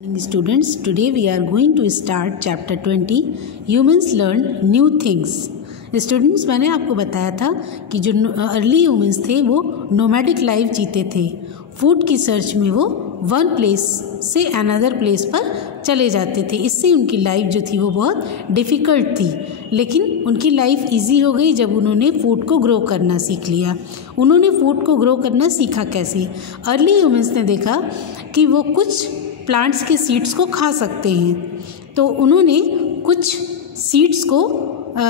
Students, today we are going to start chapter 20 humans learn new things. Students, मैंने आपको बताया था कि जो अर्ली ह्यूमंस थे वो नोमैडिक लाइफ जीते थे। फूड की सर्च में वो वन प्लेस से अनदर प्लेस पर चले जाते थे। इससे उनकी लाइफ जो थी वो बहुत डिफ़िकल्ट थी, लेकिन उनकी लाइफ इजी हो गई जब उन्होंने फूड को ग्रो करना सीख लिया। उन्होंने फूड को ग्रो करना सीखा कैसे? अर्ली ह्यूमंस ने देखा कि वो कुछ प्लांट्स के सीड्स को खा सकते हैं, तो उन्होंने कुछ सीड्स को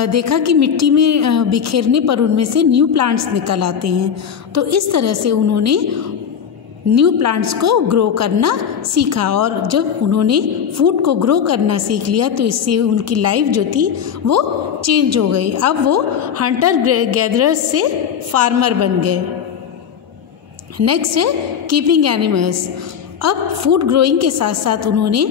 देखा कि मिट्टी में बिखेरने पर उनमें से न्यू प्लांट्स निकल आते हैं। तो इस तरह से उन्होंने न्यू प्लांट्स को ग्रो करना सीखा, और जब उन्होंने फूड को ग्रो करना सीख लिया तो इससे उनकी लाइफ जो थी वो चेंज हो गई। अब वो हंटर गैदरर्स से फार्मर बन गए। नेक्स्ट है कीपिंग एनिमल्स। अब फूड ग्रोइंग के साथ साथ उन्होंने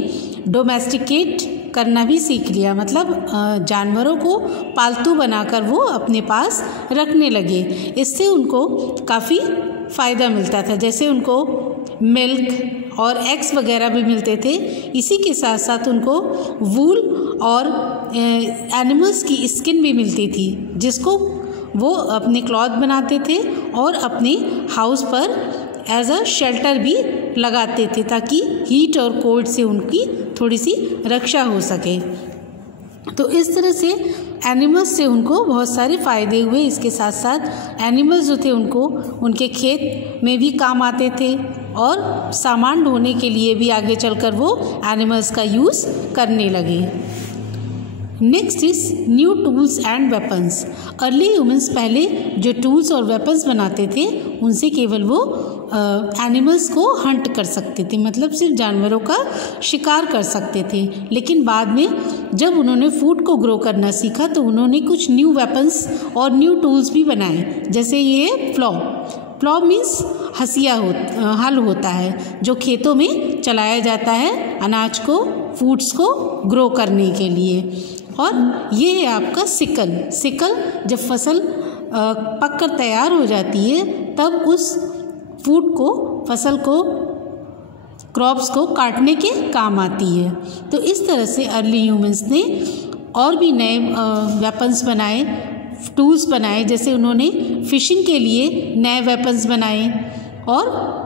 डोमेस्टिकेट करना भी सीख लिया, मतलब जानवरों को पालतू बनाकर वो अपने पास रखने लगे। इससे उनको काफ़ी फ़ायदा मिलता था, जैसे उनको मिल्क और एग्स वगैरह भी मिलते थे। इसी के साथ साथ उनको वूल और एनिमल्स की स्किन भी मिलती थी, जिसको वो अपने क्लॉथ बनाते थे और अपने हाउस पर एज अ शेल्टर भी लगाते थे, ताकि हीट और कोल्ड से उनकी थोड़ी सी रक्षा हो सके। तो इस तरह से एनिमल्स से उनको बहुत सारे फ़ायदे हुए। इसके साथ साथ एनिमल्स जो थे उनको उनके खेत में भी काम आते थे, और सामान ढोने के लिए भी आगे चलकर वो एनिमल्स का यूज़ करने लगे। Next is new tools and weapons. Early humans पहले जो टूल्स और वेपन्स बनाते थे उनसे केवल वो एनिमल्स को हंट कर सकते थे, मतलब सिर्फ जानवरों का शिकार कर सकते थे। लेकिन बाद में जब उन्होंने फूड को ग्रो करना सीखा तो उन्होंने कुछ न्यू वेपन्स और न्यू टूल्स भी बनाए, जैसे ये प्लॉ। प्लॉ मीन्स हसिया हल होता है, जो खेतों में चलाया जाता है अनाज को, फूड्स को ग्रो करने के लिए। और ये है आपका सिकल। सिकल जब फसल पककर तैयार हो जाती है तब उस फूड को, फसल को, क्रॉप्स को काटने के काम आती है। तो इस तरह से अर्ली ह्यूमंस ने और भी नए वेपन्स बनाए, टूल्स बनाए, जैसे उन्होंने फिशिंग के लिए नए वेपन्स बनाए और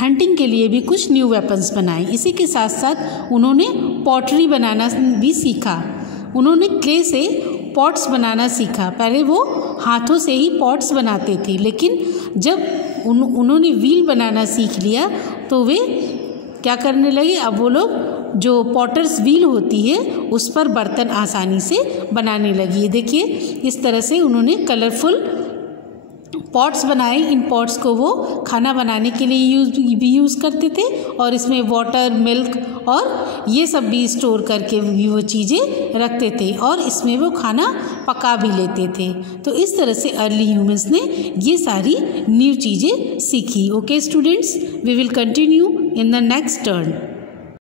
हंटिंग के लिए भी कुछ न्यू वेपन्स बनाए। इसी के साथ साथ उन्होंने पॉटरी बनाना भी सीखा। उन्होंने क्ले से पॉट्स बनाना सीखा। पहले वो हाथों से ही पॉट्स बनाते थे, लेकिन जब उन्होंने व्हील बनाना सीख लिया तो वे क्या करने लगे, अब वो लोग जो पॉटर्स व्हील होती है उस पर बर्तन आसानी से बनाने लगी। देखिए इस तरह से उन्होंने कलरफुल पॉट्स बनाए। इन पॉट्स को वो खाना बनाने के लिए यूज़ करते थे, और इसमें वाटर, मिल्क और ये सब भी स्टोर करके भी वो चीज़ें रखते थे, और इसमें वो खाना पका भी लेते थे। तो इस तरह से अर्ली ह्यूमंस ने ये सारी न्यू चीज़ें सीखी। Okay students, we will continue in the next turn.